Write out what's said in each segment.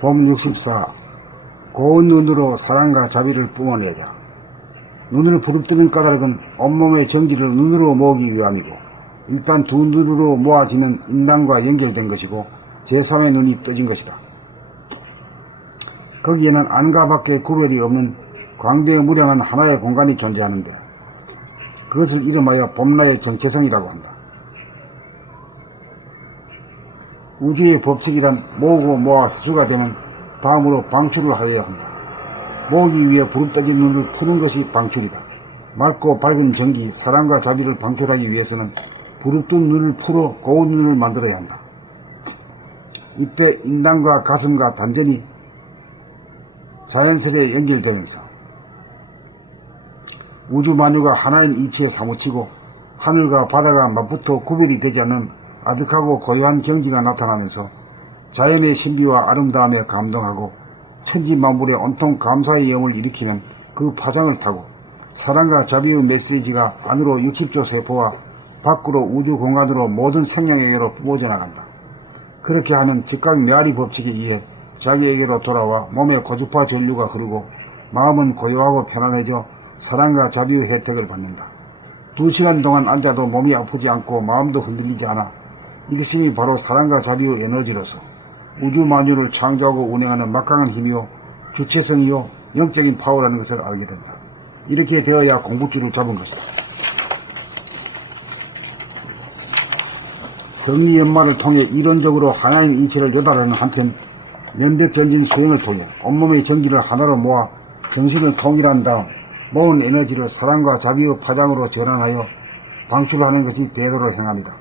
봄 64. 고운 눈으로 사랑과 자비를 뿜어내자. 눈을 부릅뜨는 까닭은 온몸의 전기를 눈으로 모으기 위함이고, 일단 두 눈으로 모아지면 인당과 연결된 것이고 제3의 눈이 떠진 것이다. 거기에는 안과 밖의 구별이 없는 광대무량한 하나의 공간이 존재하는데, 그것을 이름하여 봄나의 정체성이라고 한다. 우주의 법칙이란 모으고 모아 흡수가 되면 다음으로 방출을 하여야 한다. 모으기 위해 부릅떠진 눈을 푸는 것이 방출이다. 맑고 밝은 전기, 사랑과 자비를 방출하기 위해서는 부릅뜬 눈을 풀어 고운 눈을 만들어야 한다. 이때 인당과 가슴과 단전이 자연스레 연결되면서 우주 만유가 하나인 이치에 사무치고 하늘과 바다가 맞붙어 구별이 되지 않는 아득하고 고요한 경지가 나타나면서 자연의 신비와 아름다움에 감동하고 천지 만물에 온통 감사의 영을 일으키면 그 파장을 타고 사랑과 자비의 메시지가 안으로 60조 세포와 밖으로 우주 공간으로 모든 생명에게로 뿜어져 나간다. 그렇게 하면 즉각 메아리 법칙에 의해 자기에게로 돌아와 몸에 고주파 전류가 흐르고 마음은 고요하고 편안해져 사랑과 자비의 혜택을 받는다. 2시간 동안 앉아도 몸이 아프지 않고 마음도 흔들리지 않아 이것이 바로 사랑과 자비의 에너지로서 우주 만유를 창조하고 운행하는 막강한 힘이요 주체성이요 영적인 파워라는 것을 알게 된다. 이렇게 되어야 공부줄을 잡은 것이다. 정리연마를 통해 이론적으로 하나님 이치를 요달하는 한편 면백전진 수행을 통해 온몸의 전기를 하나로 모아 정신을 통일한 다음 모은 에너지를 사랑과 자비의 파장으로 전환하여 방출하는 것이 대도를 행합니다.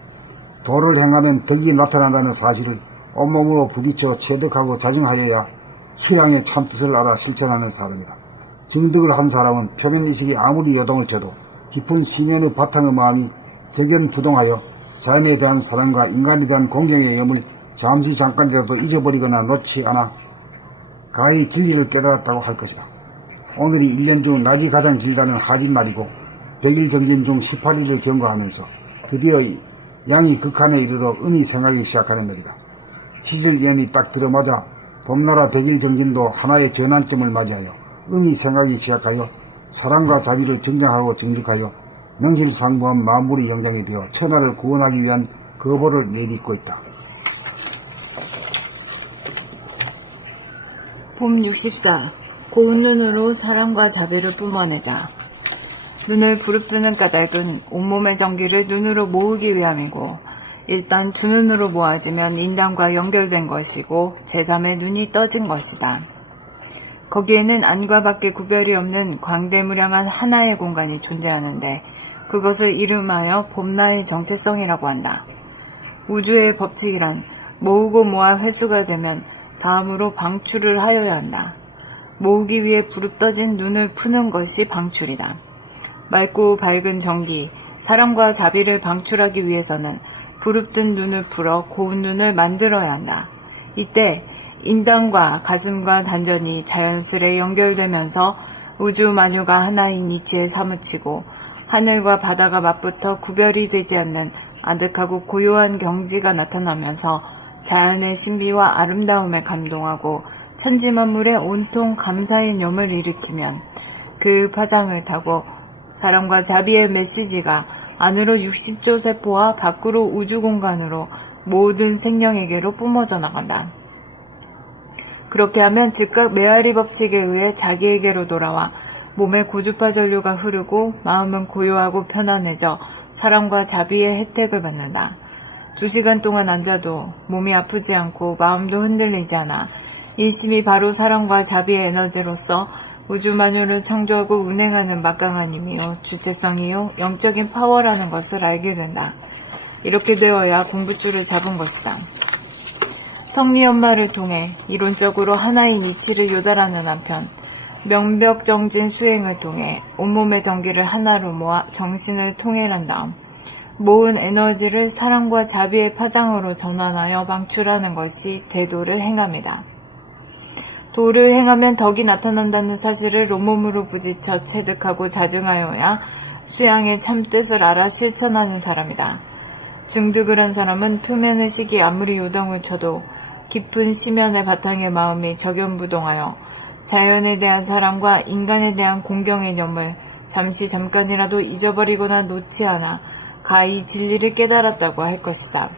도를 행하면 덕이 나타난다는 사실을 온몸으로 부딪혀 체득하고 자증하여야 수양의 참뜻을 알아 실천하는 사람이다. 증득을 한 사람은 표면의식이 아무리 요동을 쳐도 깊은 시면의 바탕의 마음이 재견부동하여 자연에 대한 사랑과 인간에 대한 공경의 염을 잠시 잠깐이라도 잊어버리거나 놓지 않아 가히 진리를 깨달았다고 할 것이다. 오늘이 1년 중 낮이 가장 길다는 하진말이고 100일 정진 중 18일을 경과하면서 드디어 양이 극한에 이르러 은이 생하기 시작하는 날이다. 시절예언이 딱 들어맞아 봄나라 100일 정진도 하나의 전환점을 맞이하여 은이 생하기 시작하여 사랑과 자비를 정정하고 정직하여 명실상부한 만물의 영장이 되어 천하를 구원하기 위한 거보를 내딛고 있다. 봄 64. 고운 눈으로 사랑과 자비를 뿜어내자. 눈을 부릅뜨는 까닭은 온몸의 전기를 눈으로 모으기 위함이고, 일단 두 눈으로 모아지면 인당과 연결된 것이고 제3의 눈이 떠진 것이다. 거기에는 안과 밖의 구별이 없는 광대무량한 하나의 공간이 존재하는데, 그것을 이름하여 봄나의 정체성이라고 한다. 우주의 법칙이란 모으고 모아 회수가 되면 다음으로 방출을 하여야 한다. 모으기 위해 부릅떠진 눈을 푸는 것이 방출이다. 맑고 밝은 전기, 사랑과 자비를 방출하기 위해서는 부릅뜬 눈을 풀어 고운 눈을 만들어야 한다. 이때 인당과 가슴과 단전이 자연스레 연결되면서 우주 만유가 하나인 이치에 사무치고 하늘과 바다가 맞붙어 구별이 되지 않는 아득하고 고요한 경지가 나타나면서 자연의 신비와 아름다움에 감동하고 천지만물에 온통 감사의 염을 일으키면 그 파장을 타고 사랑과 자비의 메시지가 안으로 60조 세포와 밖으로 우주 공간으로 모든 생명에게로 뿜어져 나간다. 그렇게 하면 즉각 메아리 법칙에 의해 자기에게로 돌아와 몸에 고주파 전류가 흐르고 마음은 고요하고 편안해져 사랑과 자비의 혜택을 받는다. 2시간 동안 앉아도 몸이 아프지 않고 마음도 흔들리지 않아 일심이 바로 사랑과 자비의 에너지로서 우주 만유를 창조하고 운행하는 막강한 힘이요 주체성이요 영적인 파워라는 것을 알게 된다. 이렇게 되어야 공부줄을 잡은 것이다. 성리연마를 통해 이론적으로 하나인 이치를 요달하는 한편 명벽정진 수행을 통해 온몸의 전기를 하나로 모아 정신을 통일한 다음 모은 에너지를 사랑과 자비의 파장으로 전환하여 방출하는 것이 대도를 행합니다. 도를 행하면 덕이 나타난다는 사실을 온몸으로 부딪혀 체득하고 자증하여야 수양의 참뜻을 알아 실천하는 사람이다. 증득을 한 사람은 표면의식이 아무리 요동을 쳐도 깊은 심연의 바탕의 마음이 적연부동하여 자연에 대한 사랑과 인간에 대한 공경의 념을 잠깐이라도 잊어버리거나 놓지 않아 가히 진리를 깨달았다고 할 것이다.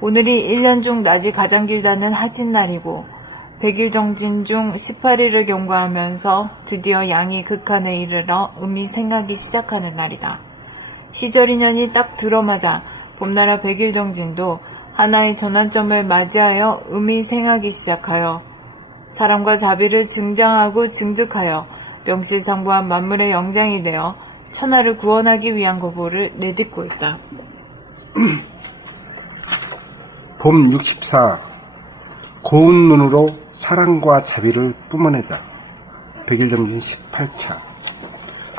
오늘이 1년 중 낮이 가장 길다는 하진날이고 100일 정진 중 18일을 경과하면서 드디어 양이 극한에 이르러 음이 생하기 시작하는 날이다. 시절 인연이 딱 들어맞아 봄나라 100일 정진도 하나의 전환점을 맞이하여 음이 생하기 시작하여 사람과 자비를 증장하고 증득하여 명실상부한 만물의 영장이 되어 천하를 구원하기 위한 거부를 내딛고 있다. 봄 64 고운 눈으로 사랑과 자비를 뿜어내자. 100일정진 18차.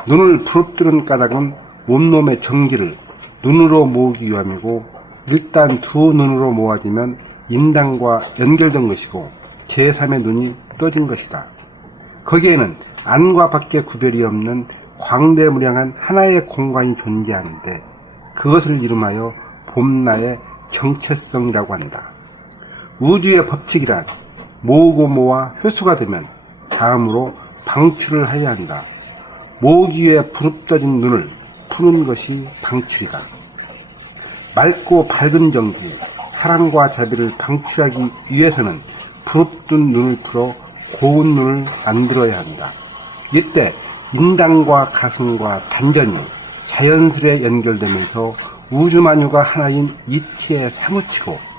눈을 부릅뜨는 까닭은 온몸의 정기를 눈으로 모으기 위함이고, 일단 두 눈으로 모아지면 인당과 연결된 것이고 제3의 눈이 떠진 것이다. 거기에는 안과 밖의 구별이 없는 광대무량한 하나의 공간이 존재하는데, 그것을 이름하여 봄나의 정체성이라고 한다. 우주의 법칙이란 모으고 모아 회수가 되면 다음으로 방출을 해야 한다. 모으기 위해 부릅떠진 눈을 푸는 것이 방출이다. 맑고 밝은 정기, 사랑과 자비를 방출하기 위해서는 부릅뜬 눈을 풀어 고운 눈을 만들어야 한다. 이때 인당과 가슴과 단전이 자연스레 연결되면서 우주만유가 하나인 이치에 사무치고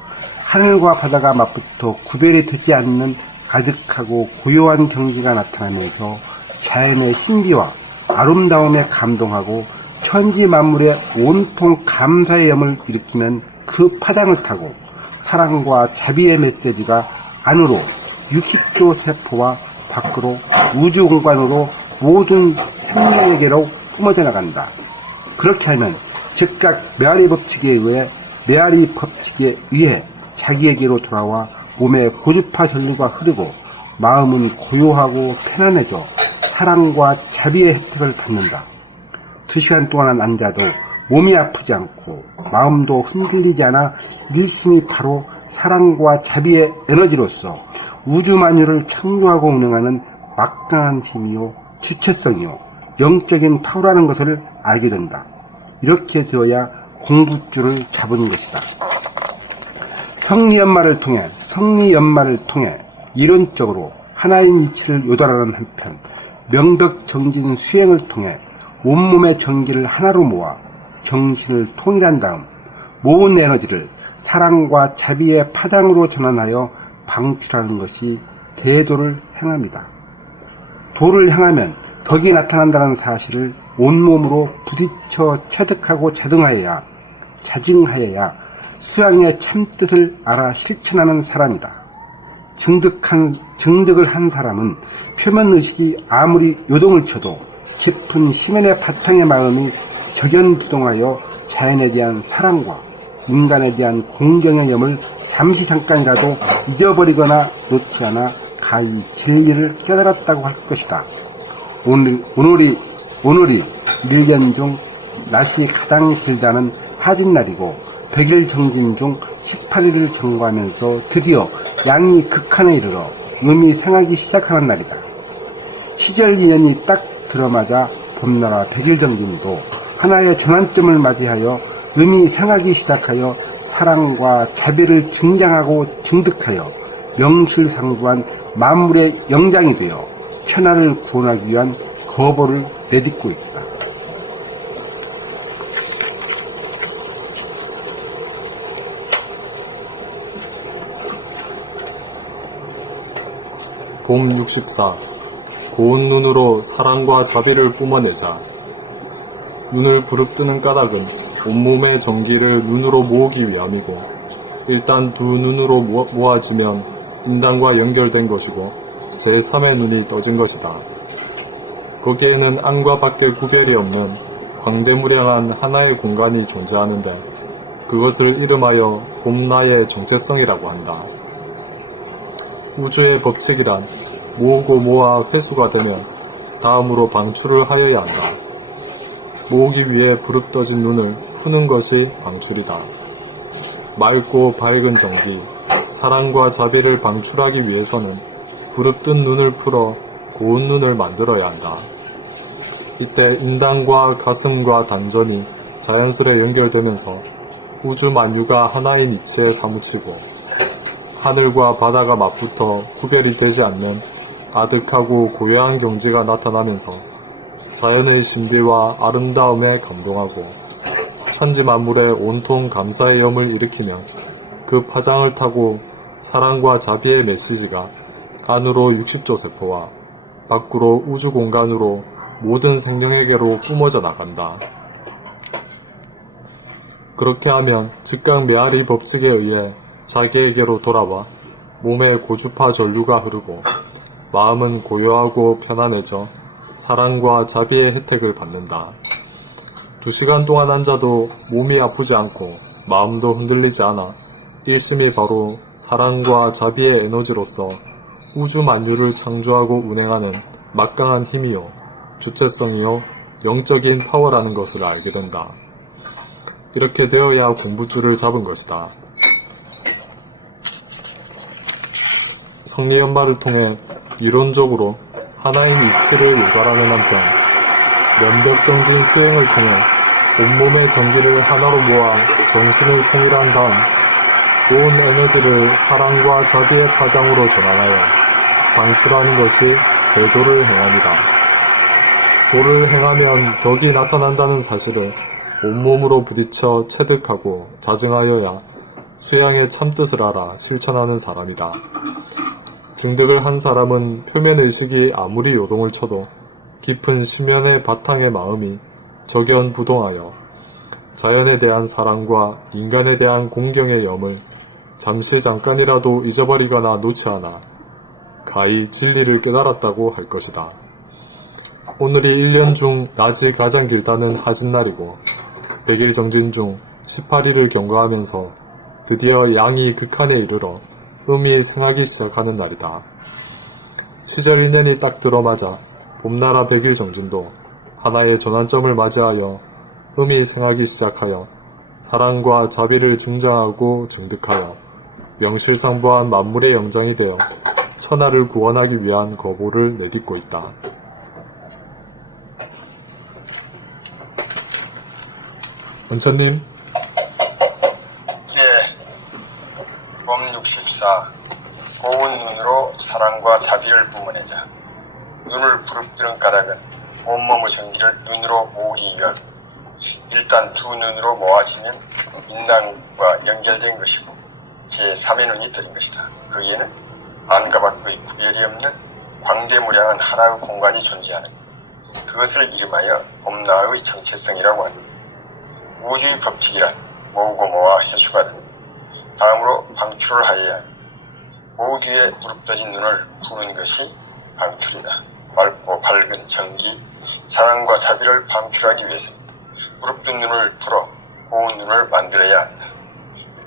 하늘과 바다가 맞붙어 구별이 되지 않는 가득하고 고요한 경지가 나타나면서 자연의 신비와 아름다움에 감동하고 천지 만물의 온통 감사의 염을 일으키는 그 파장을 타고 사랑과 자비의 메시지가 안으로 60조 세포와 밖으로 우주 공간으로 모든 생명에게로 뿜어져 나간다. 그렇게 하면 즉각 메아리 법칙에 의해 자기에게로 돌아와 몸에 고주파 전류가 흐르고 마음은 고요하고 편안해져 사랑과 자비의 혜택을 받는다. 2시간 동안 앉아도 몸이 아프지 않고 마음도 흔들리지 않아 일심이 바로 사랑과 자비의 에너지로서 우주 만유를 창조하고 운영하는 막강한 힘이요 주체성이요 영적인 파워라는 것을 알게 된다. 이렇게 되어야 공부줄을 잡은 것이다. 성리연마를 통해 이론적으로 하나인 이치를 요달하는 한편 명백정진 수행을 통해 온몸의 정기를 하나로 모아 정신을 통일한 다음 모은 에너지를 사랑과 자비의 파장으로 전환하여 방출하는 것이 대도를 행합니다. 도를 향하면 덕이 나타난다는 사실을 온몸으로 부딪혀 체득하고 자증하여야 수양의 참뜻을 알아 실천하는 사람이다. 증득을 한 사람은 표면의식이 아무리 요동을 쳐도 깊은 심연의 바탕의 마음이 적연부동하여 자연에 대한 사랑과 인간에 대한 공경의 염을 잠깐이라도 잊어버리거나 놓지 않아 가히 진리를 깨달았다고 할 것이다. 오늘이 1년 중 낮이 가장 길다는 하진날이고 100일 정진 중 18일을 경과하면서 드디어 양이 극한에 이르러 음이 생하기 시작하는 날이다. 시절 인연이 딱 들어맞아 봄나라 100일 정진도 하나의 전환점을 맞이하여 음이 생하기 시작하여 사랑과 자비를 증장하고 증득하여 명실상부한 만물의 영장이 되어 천하를 구원하기 위한 거보를 내딛고 있다. 봄 64 고운 눈으로 사랑과 자비를 뿜어내자. 눈을 부릅뜨는 까닭은 온몸의 정기를 눈으로 모으기 위함이고, 일단 두 눈으로 모아지면 인당과 연결된 것이고 제3의 눈이 떠진 것이다. 거기에는 안과 밖의 구별이 없는 광대무량한 하나의 공간이 존재하는데, 그것을 이름하여 봄나의 정체성이라고 한다. 우주의 법칙이란 모으고 모아 회수가 되면 다음으로 방출을 하여야 한다. 모으기 위해 부릅떠진 눈을 푸는 것이 방출이다. 맑고 밝은 정기, 사랑과 자비를 방출하기 위해서는 부릅뜬 눈을 풀어 고운 눈을 만들어야 한다. 이때 인당과 가슴과 단전이 자연스레 연결되면서 우주 만유가 하나인 이치에 사무치고 하늘과 바다가 맞붙어 구별이 되지 않는 아득하고 고요한 경지가 나타나면서 자연의 신비와 아름다움에 감동하고 천지 만물에 온통 감사의 염을 일으키면 그 파장을 타고 사랑과 자비의 메시지가 안으로 60조 세포와 밖으로 우주 공간으로 모든 생명에게로 뿜어져 나간다. 그렇게 하면 즉각 메아리 법칙에 의해 자기에게로 돌아와 몸에 고주파 전류가 흐르고 마음은 고요하고 편안해져 사랑과 자비의 혜택을 받는다. 2시간 동안 앉아도 몸이 아프지 않고 마음도 흔들리지 않아 일심이 바로 사랑과 자비의 에너지로서 우주 만유를 창조하고 운행하는 막강한 힘이요, 주체성이요, 영적인 파워라는 것을 알게 된다. 이렇게 되어야 공부줄을 잡은 것이다. 성리연마를 통해 이론적으로 하나인 이치를 요구하는 한편 면벽정진 수행을 통해 온몸의 정기를 하나로 모아 정신을 통일한 다음 좋은 에너지를 사랑과 자비의 파장으로 전환하여 방출하는 것이 대도를 행함이다. 도를 행하면 덕이 나타난다는 사실을 온몸으로 부딪혀 체득하고 자증하여야 수양의 참뜻을 알아 실천하는 사람이다. 증득을 한 사람은 표면의식이 아무리 요동을 쳐도 깊은 심연의 바탕의 마음이 적연부동하여 자연에 대한 사랑과 인간에 대한 공경의 염을 잠시 잠깐이라도 잊어버리거나 놓지 않아 가히 진리를 깨달았다고 할 것이다. 오늘이 1년 중 낮이 가장 길다는 하진날이고 100일 정진 중 18일을 경과하면서 드디어 양이 극한에 이르러 음이 생하기 시작하는 날이다. 시절 1년이 딱 들어맞아 봄나라 100일 정진도 하나의 전환점을 맞이하여 음이 생하기 시작하여 사랑과 자비를 증정하고 증득하여 명실상부한 만물의 영장이 되어 천하를 구원하기 위한 거보를 내딛고 있다. 원천님. 예. 봄 64. 고운 눈으로 사랑과 자비를 뿜어내자. 눈을 부릅뜨는 까닭은 온몸의 전기를 눈으로 모으기 위한 일단 두 눈으로 모아지면 인당과 연결된 것이고 제3의 눈이 들린 것이다. 거기에는 안과 밖의 구별이 없는 광대무량한 하나의 공간이 존재하는 그것을 이름하여 봄나의 정체성이라고 한다. 우주의 법칙이란 모으고 모아 해수가 된 다음으로 방출을 하여야 한다. 모으기 위해 부릅떠진 눈을 푸는 것이 방출이다. 맑고 밝은 전기, 사랑과 자비를 방출하기 위해서 부릅뜬 눈을 풀어 고운 눈을 만들어야 한다.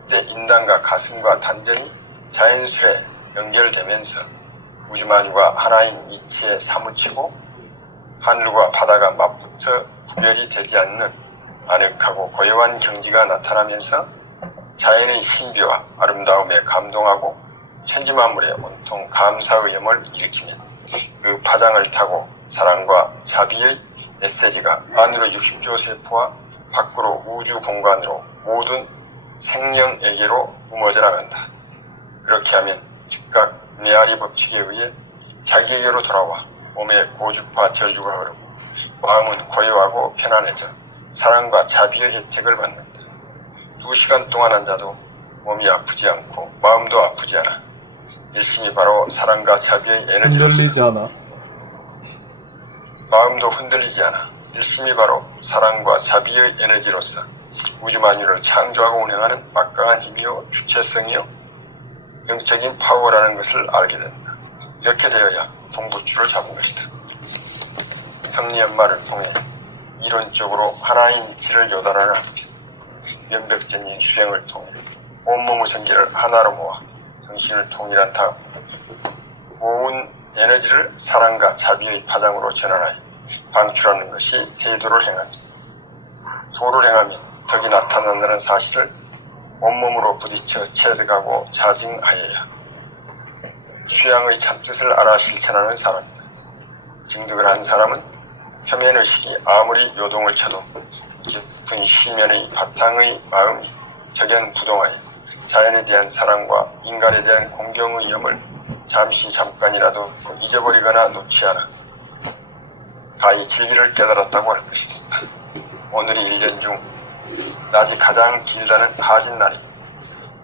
이때 인당과 가슴과 단전이 자연스레 연결되면서 우주만과 하나인 이치에 사무치고 하늘과 바다가 맞붙어 구별이 되지 않는 아늑하고 고요한 경지가 나타나면서 자연의 신비와 아름다움에 감동하고 천지만물에 온통 감사의 염을 일으키면 그 파장을 타고 사랑과 자비의 메시지가 안으로 60조 세포와 밖으로 우주 공간으로 모든 생명에게로 뿜어져 나간다. 그렇게 하면 즉각 메아리 법칙에 의해 자기에게로 돌아와 몸에 고주파 전류가 흐르고 마음은 고요하고 편안해져 사랑과 자비의 혜택을 받는다. 2시간 동안 앉아도 몸이 아프지 않고 마음도 아프지 않아. 일심이 바로 사랑과 자비의 에너지로서 흔들리지 않아. 마음도 흔들리지 않아. 일심이 바로 사랑과 자비의 에너지로서 우주 만유를 창조하고 운행하는 막강한 힘이요 주체성이요 영적인 파워라는 것을 알게 된다. 이렇게 되어야 동부줄을 잡은 것이다. 성리연마를 통해 이론적으로 하나인 이치를 요단하는 한편 면벽전인 수행을 통해 온몸의 전기를 하나로 모아 정신을 통일한 다음 모은 에너지를 사랑과 자비의 파장으로 전환하여 방출하는 것이 대도를 행합니다. 도를 행하면 덕이 나타난다는 사실을 온몸으로 부딪혀 체득하고 자증하여야 수양의 참뜻을 알아 실천하는 사람이다. 증득을 한 사람은 표면의식이 아무리 요동을 쳐도 깊은 시면의 바탕의 마음이 적연부동하여 자연에 대한 사랑과 인간에 대한 공경의 염을 잠깐이라도 잊어버리거나 놓지 않아 가히 진리를 깨달았다고 할 것이다. 오늘이 1년 중 낮이 가장 길다는 하진 날이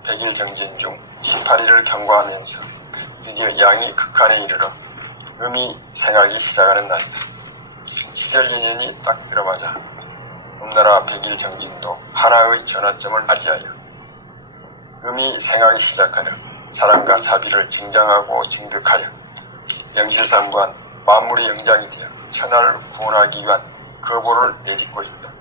100일 정진 중 18일을 경과하면서 드디어 양이 극한에 이르러 음이 생하기 시작하는 날이다. 시절윤년이 딱 들어맞아 음나라 100일 정진도 하나의 전환점을 맞이하여 음이 생하기 시작하여 사랑과 자비를 증장하고 증득하여 영질상부한 만물의 영장이 되어 천하를 구원하기 위한 거보를 내딛고 있다.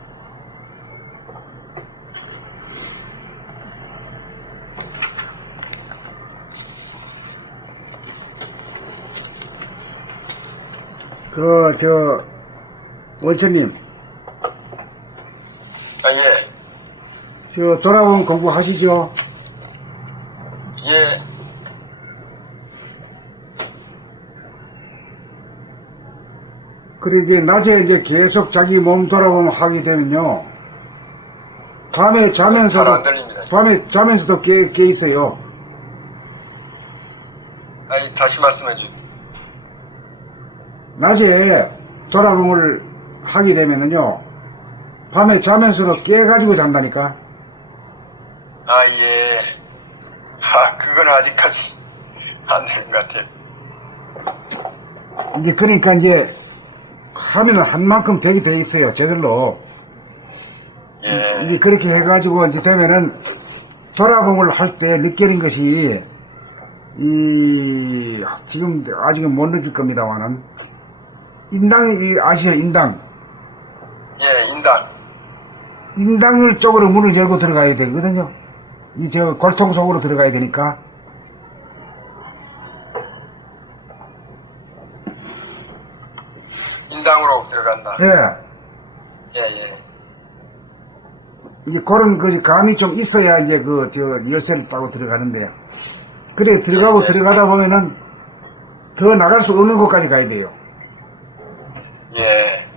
원천님, 예, 돌아온 공부 하시죠? 예, 그래, 이제 낮에 이제 계속 자기 몸 돌아보면 하게 되면요. 밤에 잘 안 자면서도, 들립니다. 깨 있어요. 다시 말씀해 주세요. 낮에 돌아봄을 하게 되면은요. 밤에 자면서도 깨가지고 잔다니까. 예. 그건 아직까지 안 되는 것 같아요. 이제 그러니까 이제 하면은 한 만큼 되게 돼 있어요. 저절로. 예, 이제 그렇게 해가지고 이제 되면은 돌아봄을 할 때 느끼는 것이 지금 아직은 못 느낄 겁니다만은 인당이 아시죠? 인당. 예, 인당. 인당을 쪽으로 문을 열고 들어가야 되거든요. 골통 속으로 들어가야 되니까. 인당으로 들어간다. 예. 예. 이제 그런 감이 좀 있어야 이제 열쇠를 따고 들어가는데. 그래, 들어가다 보면은 더 나갈 수 없는 곳까지 가야 돼요. 예.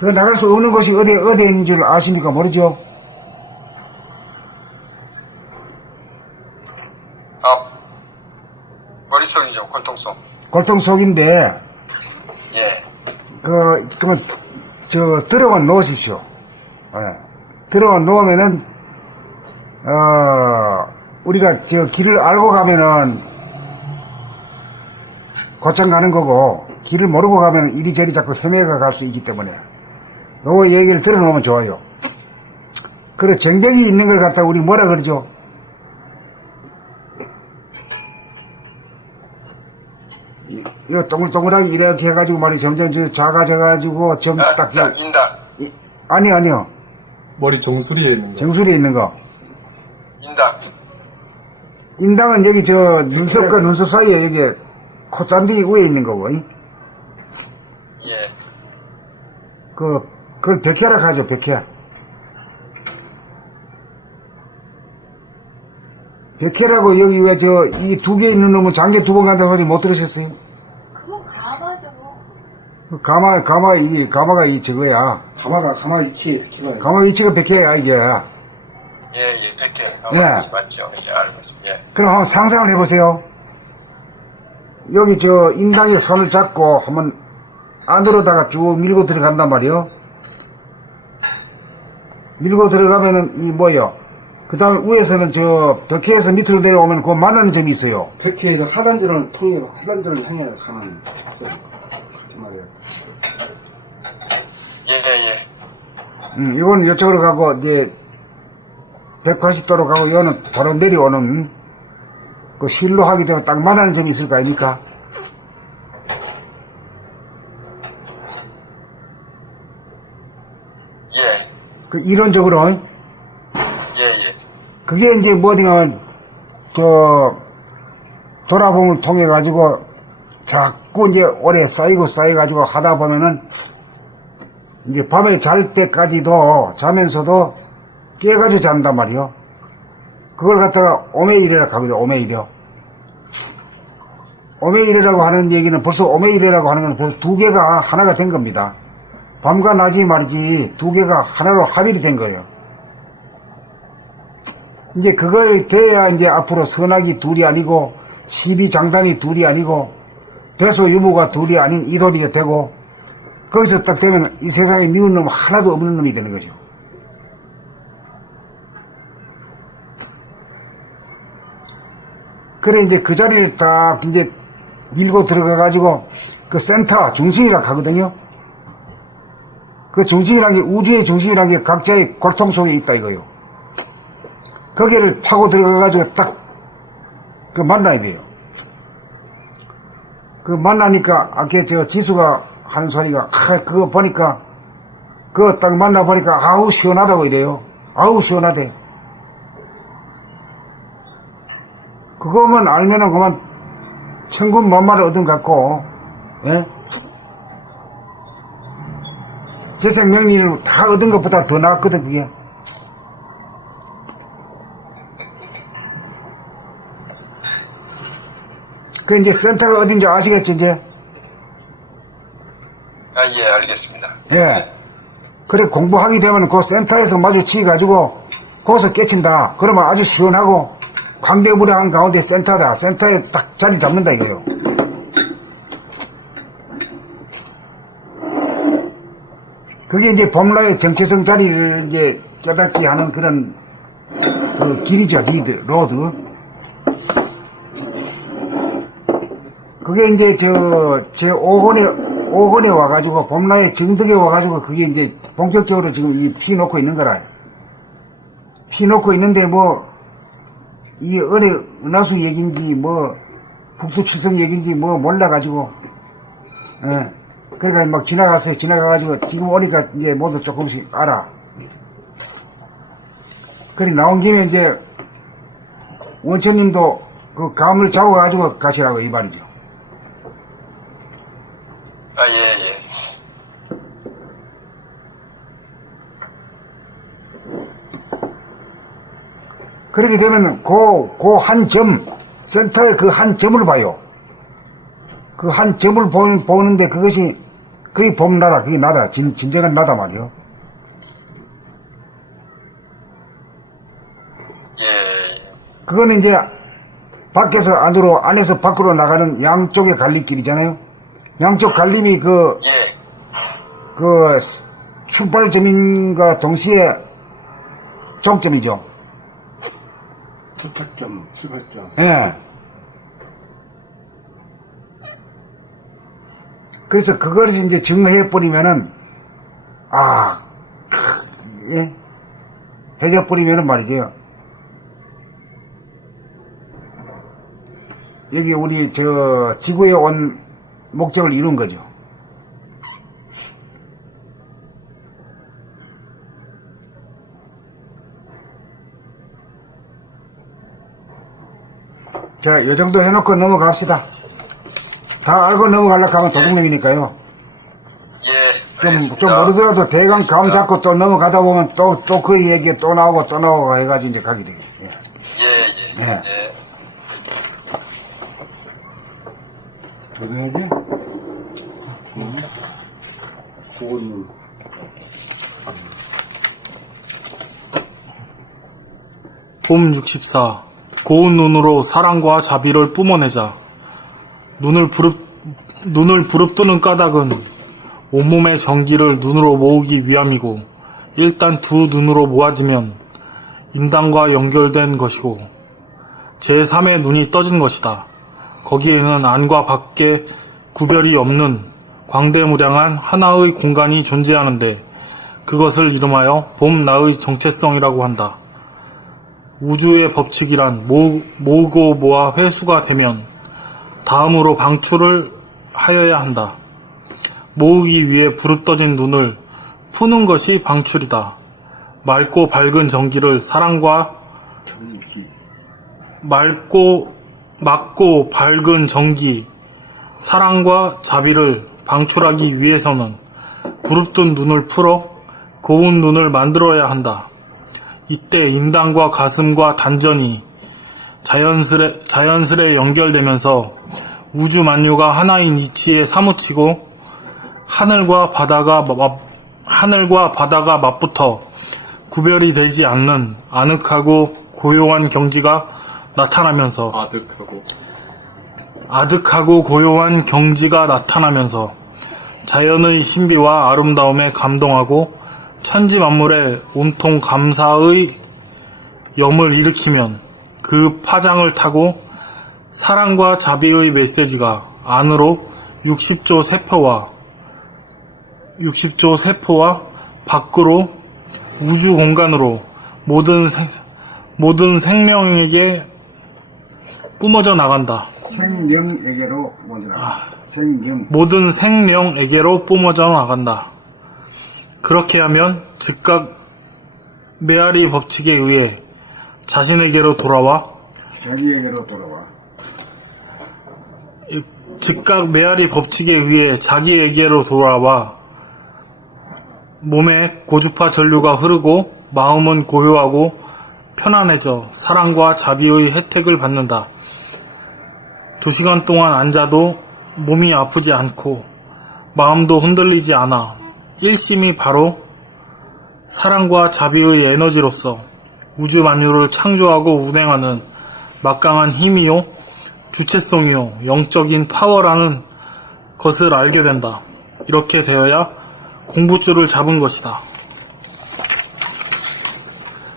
더 나갈 수 없는 곳이 어디에 있는 줄 아십니까? 모르죠? 머릿속이죠, 골통속. 골통 속인데, 예. 그러면, 들어가 놓으십시오. 예. 들어가 놓으면은, 우리가 길을 알고 가면은, 곧장 가는 거고, 길을 모르고 가면 이리저리 자꾸 헤매가 갈 수 있기 때문에, 요거 얘기를 들어놓으면 좋아요. 그래, 정벽이 있는 걸 갖다가 우리 뭐라 그러죠? 이거 동글동글하게 이렇게 해가지고 말이 점점 작아져가지고 인당. 아니요. 머리 정수리에 있는 거. 정수리에 있는 거. 인당. 인당은 여기 눈썹과 눈썹 사이에 여기 콧잔디 위에 있는 거고. 예. 그걸 백회라 하죠, 백회. 백회라고 여기 왜 이 두 개 있는 놈은 장계 2번 간다는 소리 못 들으셨어요? 그건 가마죠. 가마가 저거야. 가마 위치 백회가 가마 위치가 백회야, 이게. 예, 백회. 예. 맞죠. 예, 알고 있습니다. 예. 그럼 한번 상상을 해보세요. 여기 인당에 손을 잡고 한번 안으로다가 쭉 밀고 들어간단 말이요. 밀고 들어가면은 그 다음에 위에서는 벽해에서 밑으로 내려오면 그 만나는 점이 있어요. 백회에서 하단전을 향해 가면 있어요. 그렇게 말이에요. 예. 이건 이쪽으로 가고, 이제, 180도로 가고, 이거는 바로 내려오는, 실로 하게 되면 딱 만나는 점이 있을 거 아닙니까? 예. 이론적으로, 예. 그게 이제 뭐냐면, 돌아봄을 통해가지고, 자꾸 이제 오래 쌓여가지고 하다 보면은, 이제 밤에 잘 때까지도 자면서도 깨가지고 잔단 말이요. 그걸 갖다가 오메이레라고 합니다. 오메이레. 오메이레라고 하는 얘기는 벌써 오메이레라고 하는 건 벌써 두 개가 하나가 된 겁니다. 밤과 낮이 말이지 두 개가 하나로 합일이 된 거예요. 이제 그걸 돼야 이제 앞으로 선악이 둘이 아니고 시비장단이 둘이 아니고 대소유무가 둘이 아닌 이돌이가 되고 거기서 딱 되면 이 세상에 미운 놈 하나도 없는 놈이 되는 거죠. 그래 이제 그 자리를 딱 이제 밀고 들어가 가지고 그 센터 중심이라고 하거든요. 그 중심이란 게 우주의 중심이란 게 각자의 골통 속에 있다 이거요. 거기를 파고 들어가 가지고 딱 그 만나야 돼요. 그 만나니까 아까 저 지수가 하는 소리가 그거 보니까 그거 딱 만나 보니까 아우 시원하다고 이래요. 아우 시원하대. 그거만 알면은 그만 천군 만마를 얻은 것 같고, 예? 재생명리를 다 얻은 것보다 더 나았거든, 그게. 그 이제 센터가 어딘지 아시겠지, 이제? 아, 예, 알겠습니다. 예. 그래, 공부하게 되면 그 센터에서 마주치가지고, 거기서 깨친다. 그러면 아주 시원하고, 광대무량한 가운데 센터다. 센터에 딱 자리 잡는다, 이거요. 그게 이제 범라의 정체성 자리를 이제 깨닫게 하는 그런, 그 길이죠, 로드. 그게 이제 제 5권에 와가지고, 범라의 정덕에 와가지고, 그게 이제 본격적으로 지금 이 피 놓고 있는 거라. 피 놓고 있는데 이게 은하수 얘기인지, 북두칠성 얘기인지, 몰라가지고, 예. 그러니까 막 지나가가지고, 지금 오니까 이제 모두 조금씩 알아. 그래, 나온 김에 이제, 원천님도 그 감을 잡아가지고 가시라고 이 말이죠. 아, 예, 예. 그렇게 되면 그 한 점, 센터의 그 한 점을 봐요. 그 한 점을 보는데 그것이 그게 범나라, 그게 나다, 진정한 나다 말이요. 예. 그거는 이제 밖에서 안으로, 안에서 밖으로 나가는 양쪽의 갈림길이잖아요. 양쪽 갈림이 예. 그 출발점인가 동시에 종점이죠. 도착점, 출발점. 예. 그래서 그걸 이제 증거해버리면은, 예? 해줘버리면은 말이죠. 여기 우리 지구에 온 목적을 이룬 거죠. 자, 요 정도 해놓고 넘어갑시다. 다 알고 넘어가려고 하면 도둑놈이니까요. 예. 좀 알겠습니다. 모르더라도 대강 감 잡고 또 넘어가다 보면 또 그 얘기 또 나오고 해가지고 이제 가게 되게. 예. 예, 예. 예. 예. 어디야지? 고운. 봄 64. 고운 눈으로 사랑과 자비를 뿜어내자. 눈을 부릅뜨는 까닭은 온몸의 전기를 눈으로 모으기 위함이고, 일단 두 눈으로 모아지면 인당과 연결된 것이고, 제3의 눈이 떠진 것이다. 거기에는 안과 밖에 구별이 없는 광대무량한 하나의 공간이 존재하는데, 그것을 이름하여 봄나의 정체성이라고 한다. 우주의 법칙이란 모으고 모아 회수가 되면 다음으로 방출을 하여야 한다. 모으기 위해 부릅떠진 눈을 푸는 것이 방출이다. 맑고 밝은 전기를 맑고 밝은 전기, 사랑과 자비를 방출하기 위해서는 부릅뜬 눈을 풀어 고운 눈을 만들어야 한다. 이때 인당과 가슴과 단전이 자연스레 연결되면서 우주 만유가 하나인 이치에 사무치고 하늘과 바다가 맞붙어 구별이 되지 않는 아늑하고 고요한 경지가 나타나면서 아득하고 고요한 경지가 나타나면서 자연의 신비와 아름다움에 감동하고 천지 만물에 온통 감사의 염을 일으키면 그 파장을 타고 사랑과 자비의 메시지가 안으로 60조 세포와 밖으로 우주 공간으로 모든 생명에게 뿜어져 나간다. 생명에게로 모든 생명에게로 뿜어져 나간다. 그렇게 하면 즉각 메아리 법칙에 의해 자신에게로 돌아와 자기에게로 돌아와 즉각 메아리 법칙에 의해 자기에게로 돌아와 몸에 고주파 전류가 흐르고 마음은 고요하고 편안해져 사랑과 자비의 혜택을 받는다. 2시간 동안 앉아도 몸이 아프지 않고 마음도 흔들리지 않아 일심이 바로 사랑과 자비의 에너지로서 우주 만유를 창조하고 운행하는 막강한 힘이요, 주체성이요, 영적인 파워라는 것을 알게 된다. 이렇게 되어야 공부줄을 잡은 것이다.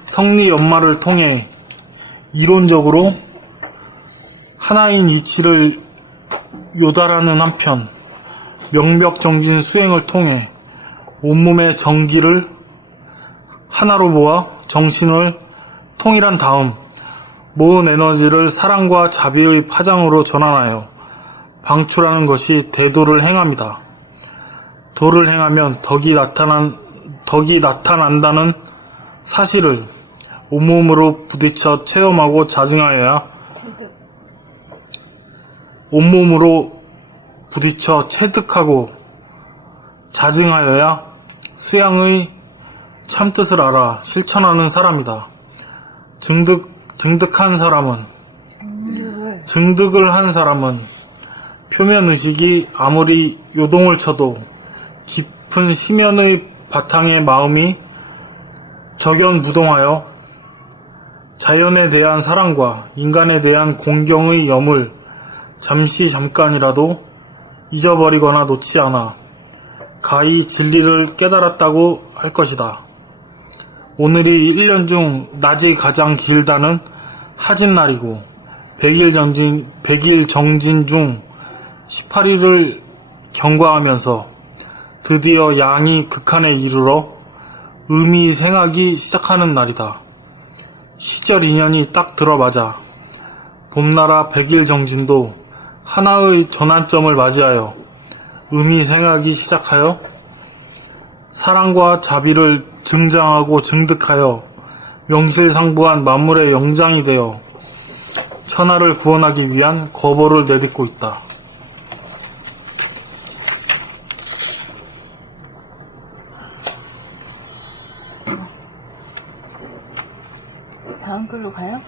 성리 연마를 통해 이론적으로 하나인 이치를 요달하는 한편 명벽정진 수행을 통해 온몸의 정기를 하나로 모아 정신을 통일한 다음 모은 에너지를 사랑과 자비의 파장으로 전환하여 방출하는 것이 대도를 행합니다. 도를 행하면 덕이 나타난다는 사실을 온몸으로 부딪혀 체험하고 자증하여야 온몸으로 부딪혀 체득하고 자증하여야 수양의 참뜻을 알아 실천하는 사람이다. 증득을 한 사람은 표면의식이 아무리 요동을 쳐도 깊은 심연의 바탕에 마음이 적연무동하여 자연에 대한 사랑과 인간에 대한 공경의 염을 잠깐이라도 잊어버리거나 놓지 않아 가히 진리를 깨달았다고 할 것이다. 오늘이 1년 중 낮이 가장 길다는 하진날이고 100일 정진 중 18일을 경과하면서 드디어 양이 극한에 이르러 음이 생하기 시작하는 날이다. 시절 인연이 딱 들어맞아 봄나라 100일 정진도 하나의 전환점을 맞이하여 음이 생하기 시작하여 사랑과 자비를 증장하고 증득하여 명실상부한 만물의 영장이 되어 천하를 구원하기 위한 거보를 내딛고 있다. 다음 글로 가요?